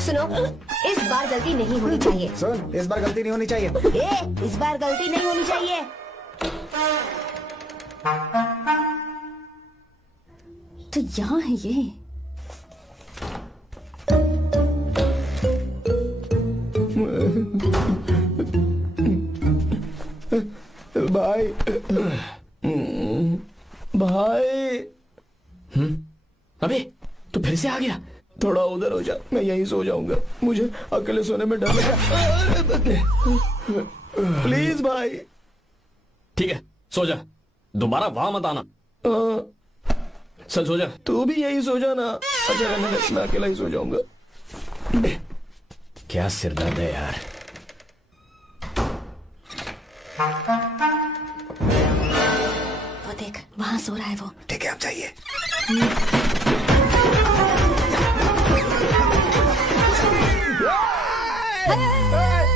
सुनो, इस बार गलती नहीं होनी चाहिए। सुन, इस बार गलती नहीं होनी चाहिए। इस बार गलती नहीं होनी चाहिए। तो यहाँ है ये। भाई भाई। अबे तू फिर से आ गया। थोड़ा उधर हो जा, मैं यहीं सो जाऊंगा। मुझे अकेले सोने में डर लग रहा। प्लीज भाई। ठीक है सो जा, दोबारा वहां मत आना। चल सो जा। तू भी यहीं सो जा ना। अच्छा मैं अकेला ही सो जाऊंगा। क्या सिरदर्द है यार। वो देख वहां सो रहा है वो। ठीक है आप जाइए।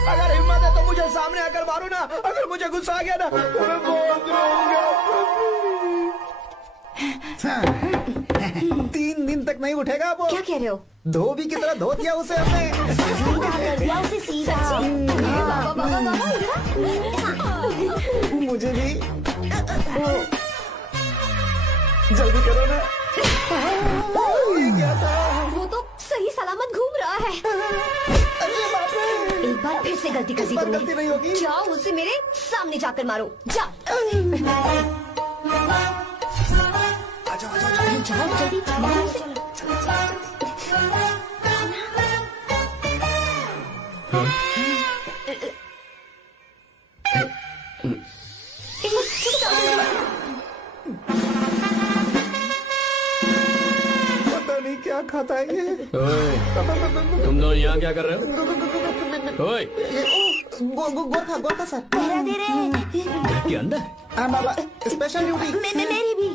अगर हिम्मत है तो मुझे सामने आकर मारो ना। अगर मुझे गुस्सा आ गया ना तो मैं बहुत रोऊंगा। 3 दिन तक नहीं उठेगा वो। क्या कह रहे हो? धोबी की तरह धो दिया उसे हमने। सीधा कर दिया उसे, सीधा। मुझे भी जल्दी करो ना। ये क्या था? वो तो सही सलामत घूम रहा है। अरे बाप रे। एक बार फिर से गलती कर दी पर गलती नहीं होगी। तुमने। जाओ उसे मेरे सामने जाकर मारो। जाओ जाओ जल्दी मारो उसे। पता नहीं क्या खाता है ये। तुम दोनों यहाँ क्या कर रहे हो? ओए, गोरखा सर। पहरा दे रहे। घर के अंदर? बाबा स्पेशल ड्यूटी। मेरी भी।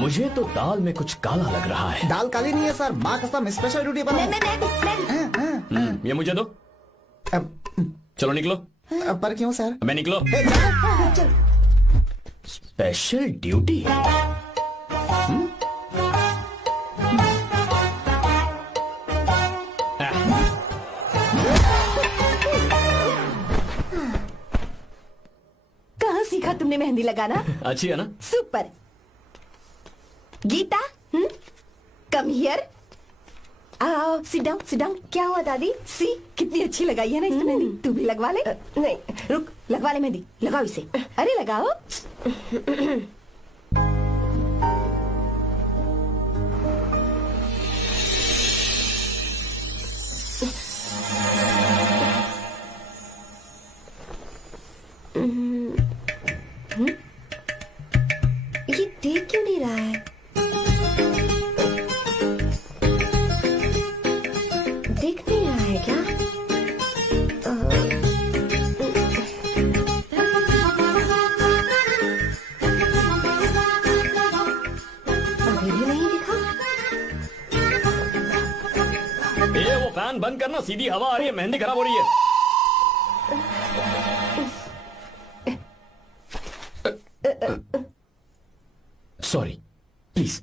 मुझे तो दाल में कुछ काला लग रहा है। दाल काली नहीं है सर, माँ कसम स्पेशल ड्यूटी पर मैं ये मुझे दो। चलो निकलो। पर क्यों सर? मैं निकलो। Special duty. कहाँ सीखा तुमने मेहंदी लगाना? अच्छी है ना? सुपर। Geeta, come here. आओ, सिट डाउन। क्या हुआ दादी? सी कितनी अच्छी लगाई है ना इसने मेहंदी। तू भी लगवा ले। नहीं, रुक, लगवा ले मेहंदी। लगाओ इसे। अरे लगाओ। ये देख क्यों नहीं रहा है? देख नहीं रहा है क्या? अभी भी नहीं दिखा। ये वो फैन बंद करना, सीधी हवा आ रही है, मेहंदी खराब हो रही है। Sorry, please.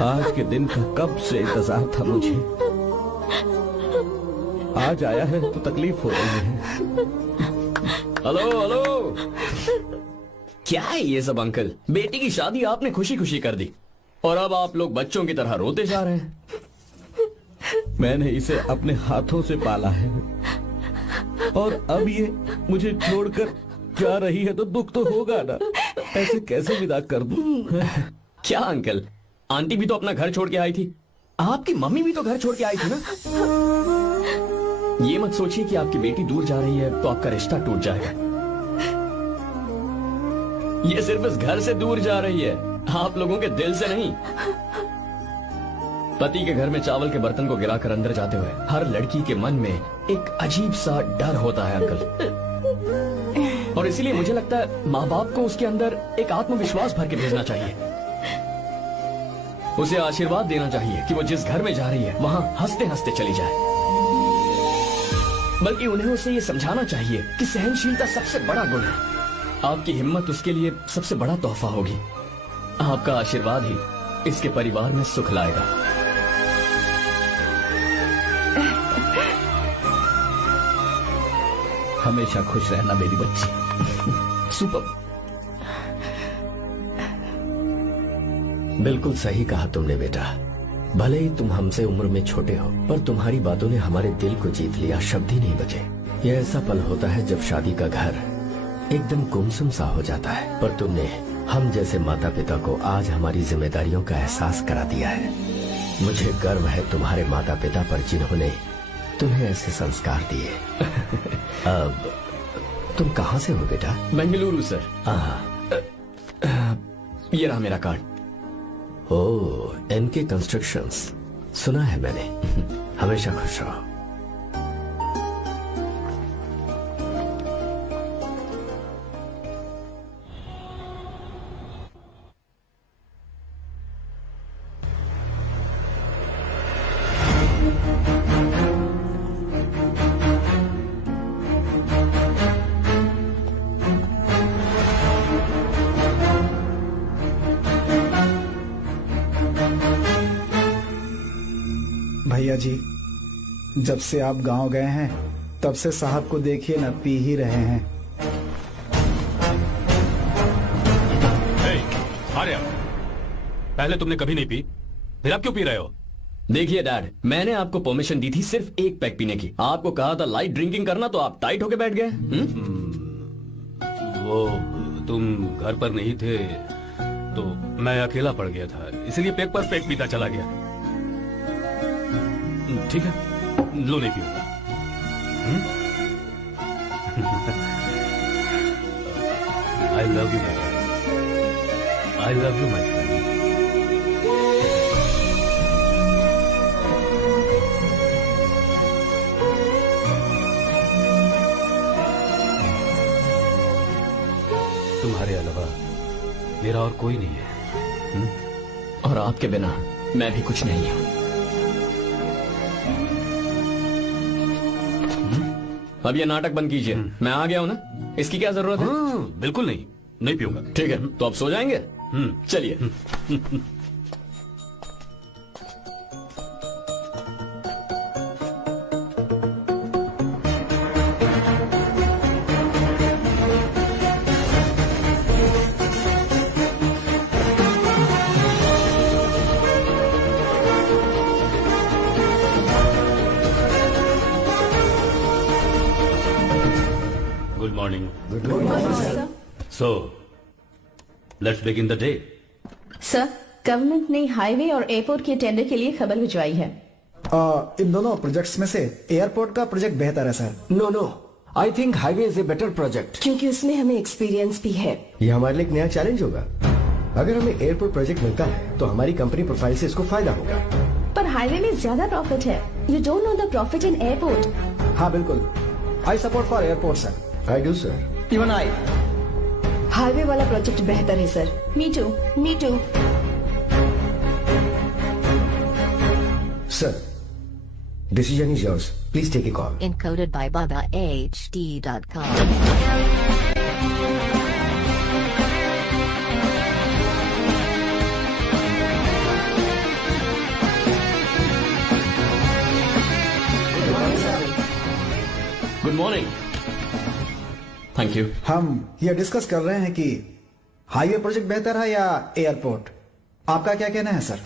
आज के दिन का कब से इंतजार था मुझे। आज आया है तो तकलीफ हो रही है। हेलो। क्या है ये सब अंकल? बेटी की शादी आपने खुशी खुशी कर दी। और अब आप लोग बच्चों की तरह रोते जा रहे हैं। मैंने इसे अपने हाथों से पाला है और अब ये मुझे छोड़कर जा रही है तो दुख तो होगा ना। ऐसे कैसे विदा कर दूं? क्या अंकल, आंटी भी तो अपना घर छोड़ के आई थी, आपकी मम्मी भी तो घर छोड़ के आई थी ना। ये मत सोचिए कि आपकी बेटी दूर जा रही है तो आपका रिश्ता टूट जाएगा। ये सिर्फ इस घर से दूर जा रही है, आप लोगों के दिल से नहीं। पति के घर में चावल के बर्तन को गिराकर अंदर जाते हुए हर लड़की के मन में एक अजीब सा डर होता है अंकल, और इसीलिए मुझे लगता है माँ बाप को उसके अंदर एक आत्मविश्वास भर के भेजना चाहिए। उसे आशीर्वाद देना चाहिए कि वो जिस घर में जा रही है वहां हंसते हंसते चली जाए। बल्कि उन्हें उसे ये समझाना चाहिए कि सहनशीलता सबसे बड़ा गुण है। आपकी हिम्मत उसके लिए सबसे बड़ा तोहफा होगी। आपका आशीर्वाद ही इसके परिवार में सुख लाएगा। हमेशा खुश रहना मेरी बच्ची। सुपर। बिल्कुल सही कहा तुमने बेटा। भले ही तुम हमसे उम्र में छोटे हो, पर तुम्हारी बातों ने हमारे दिल को जीत लिया, शब्द ही नहीं बचे। यह ऐसा पल होता है जब शादी का घर एकदम गुमसुम सा हो जाता है, पर तुमने हम जैसे माता पिता को आज हमारी जिम्मेदारियों का एहसास करा दिया है। मुझे गर्व है तुम्हारे माता पिता पर जिन्होंने तुम्हें ऐसे संस्कार दिए। अब तुम कहाँ से हो बेटा? बेंगलुरु सर। ये रहा मेरा कार्ड। ओह, एनके कंस्ट्रक्शंस, सुना है मैंने। हमेशा खुश रहो। भैया जी, जब से आप गांव गए हैं तब से साहब को देखिए ना, पी ही रहे हैं। आर्या, पहले तुमने कभी नहीं पी, फिर आप क्यों पी रहे हो? देखिए डैड, मैंने आपको परमिशन दी थी सिर्फ एक पैक पीने की। आपको कहा था लाइट ड्रिंकिंग करना, तो आप टाइट होके बैठ गए। वो तुम घर पर नहीं थे तो मैं अकेला पड़ गया था, इसलिए पैक पर पैक पीता चला गया। ठीक है, लो नहीं पीऊंगा। I love you my friend, I love you my friend. तुम्हारे अलावा मेरा और कोई नहीं है। और आपके बिना मैं भी कुछ नहीं हूं। अब ये नाटक बंद कीजिए, मैं आ गया हूं ना, इसकी क्या जरूरत है? बिल्कुल नहीं, नहीं पीऊंगा। ठीक है, तो आप सो जाएंगे? चलिए। Good morning. Good morning, sir. So, let's begin the day. Sir, government ने हाईवे और एयरपोर्ट के टेंडर के लिए खबर भिजवाई है। इन दोनों प्रोजेक्ट्स में से एयरपोर्ट का प्रोजेक्ट बेहतर है sir. No no, I think highway is a better project. क्योंकि उसमें हमें एक्सपीरियंस भी है। ये हमारे लिए एक नया चैलेंज होगा। अगर हमें एयरपोर्ट प्रोजेक्ट मिलता है तो हमारी कंपनी प्रोफाइल से इसको फायदा होगा। पर हाईवे में ज्यादा प्रॉफिट है। You don't know the profit in airport. हाँ बिल्कुल, I support for airport sir. I do sir. Even I. Highway वाला प्रोजेक्ट बेहतर है sir. Me too, me too. Sir, decision is yours. Please take a call. Encoded by BabaHD.com. Good morning. Thank you. हम ये discuss कर रहे हैं कि highway project बेहतर है या एयरपोर्ट। आपका क्या कहना है sir?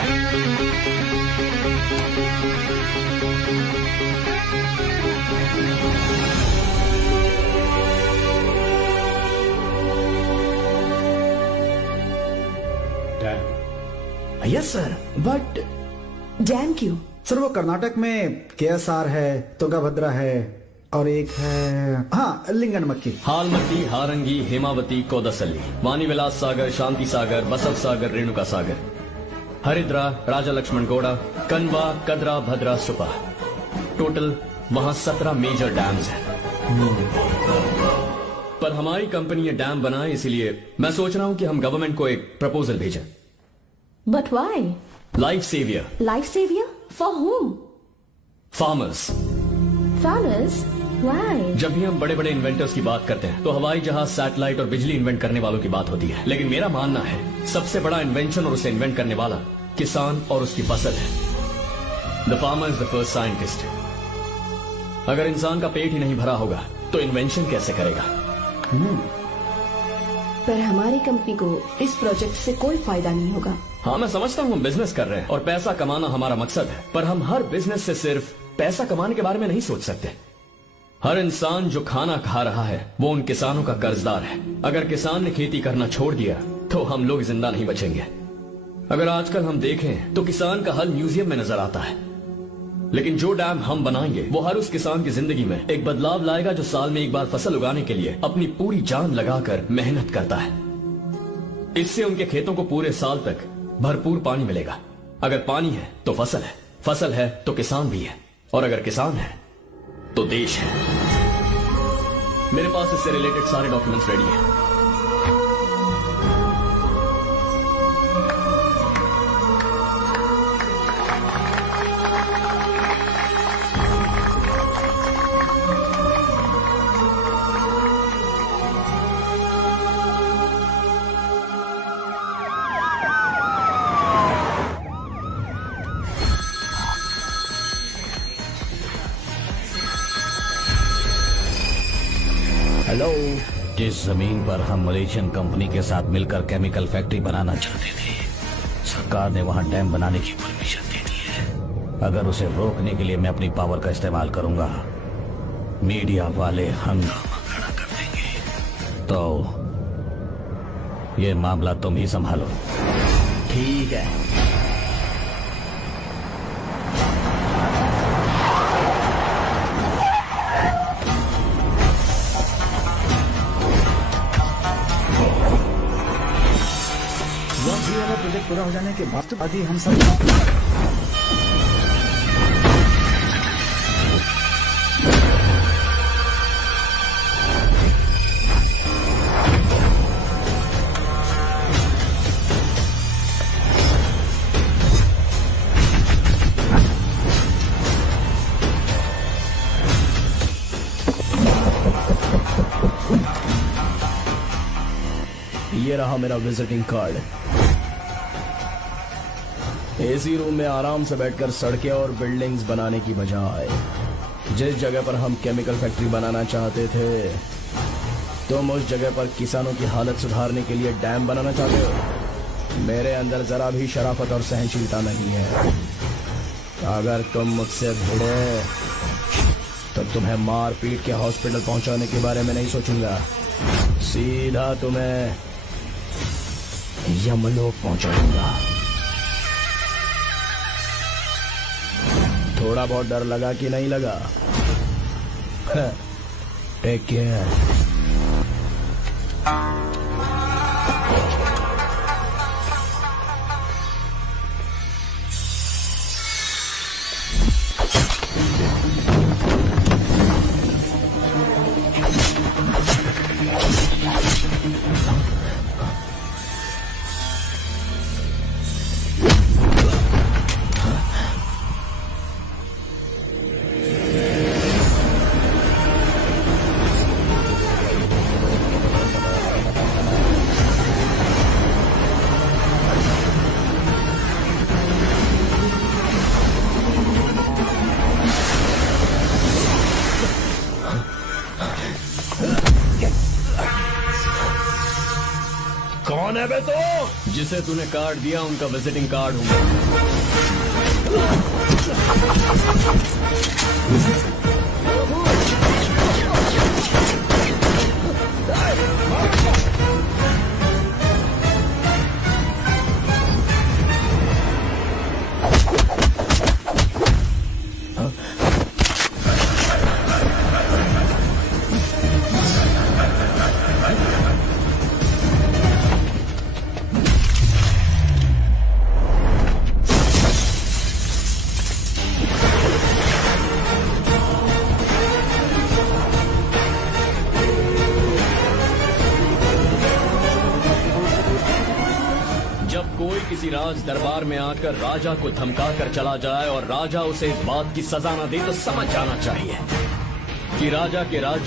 Yes sir, but dam क्यों? सर वो कर्नाटक में KSR है, तुंगाभद्रा है और एक है हाँ लिंगन मक्की। हालमती, हारंगी, हेमावती, कोदसल्ली, वाणीविलास सागर, शांति सागर, बसव सागर, रेणुका सागर, हरिद्रा, राजा लक्ष्मण गौड़ा, कनवा, कदरा, भद्रा, सुपा। टोटल वहां 17 मेजर डैम्स हैं। पर हमारी कंपनी ये डैम बनाए, इसलिए मैं सोच रहा हूं कि हम गवर्नमेंट को एक प्रपोजल भेजें। But why? Life saviour, Life savior? For whom? Farmers. Farmers? Why? जब भी हम बड़े बड़े इन्वेंटर्स की बात करते हैं तो हवाई जहाज, सैटेलाइट और बिजली इन्वेंट करने वालों की बात होती है, लेकिन मेरा मानना है सबसे बड़ा इन्वेंशन और उसे इन्वेंट करने वाला किसान और उसकी फसल है। The farmer is the first scientist. अगर इंसान का पेट ही नहीं भरा होगा तो इन्वेंशन कैसे करेगा? पर हमारी कंपनी को इस प्रोजेक्ट से कोई फायदा नहीं होगा। हाँ, मैं समझता हूँ हम बिजनेस कर रहे हैं और पैसा कमाना हमारा मकसद है, पर हम हर बिजनेस से सिर्फ पैसा कमाने के बारे में नहीं सोच सकते। हर इंसान जो खाना खा रहा है वो उन किसानों का कर्जदार है। अगर किसान ने खेती करना छोड़ दिया तो हम लोग जिंदा नहीं बचेंगे। अगर आजकल हम देखें तो किसान का हल म्यूजियम में नजर आता है, लेकिन जो डैम हम बनाएंगे वो हर उस किसान की जिंदगी में एक बदलाव लाएगा जो साल में एक बार फसल उगाने के लिए अपनी पूरी जान लगाकर मेहनत करता है। इससे उनके खेतों को पूरे साल तक भरपूर पानी मिलेगा। अगर पानी है तो फसल है, फसल है तो किसान भी है, और अगर किसान है तो देश है। मेरे पास इससे रिलेटेड सारे डॉक्यूमेंट्स रेडी हैं। हेलो। जिस जमीन पर हम मलेशियन कंपनी के साथ मिलकर केमिकल फैक्ट्री बनाना चाहते थे, सरकार ने वहां डैम बनाने की परमिशन दे दी है। अगर उसे रोकने के लिए मैं अपनी पावर का इस्तेमाल करूंगा, मीडिया वाले हंगामा खड़ा कर देंगे। तो ये मामला तुम ही संभालो। ठीक है। प्रोजेक्ट पूरा हो जाने के बाद तो अभी हम सब ये रहा मेरा विजिटिंग कार्ड। एसी रूम में आराम से बैठकर सड़कें और बिल्डिंग्स बनाने की बजाय जिस जगह पर हम केमिकल फैक्ट्री बनाना चाहते थे, तुम उस जगह पर किसानों की हालत सुधारने के लिए डैम बनाना चाहते हो। मेरे अंदर जरा भी शराफत और सहनशीलता नहीं है। अगर तुम मुझसे भिड़े तो तुम्हें मार पीट के हॉस्पिटल पहुंचाने के बारे में नहीं सोचूंगा, सीधा तुम्हें यमलोक पहुंचाऊंगा। थोड़ा बहुत डर लगा कि नहीं लगा? Take care. कौन है बे तू? जिसे तूने कार्ड दिया उनका विजिटिंग कार्ड हूं मैं। जब कोई किसी राज दरबार में आकर राजा को धमका कर चला जाए और राजा उसे इस बात की सजा न दे तो समझ जाना चाहिए कि राजा के राज्य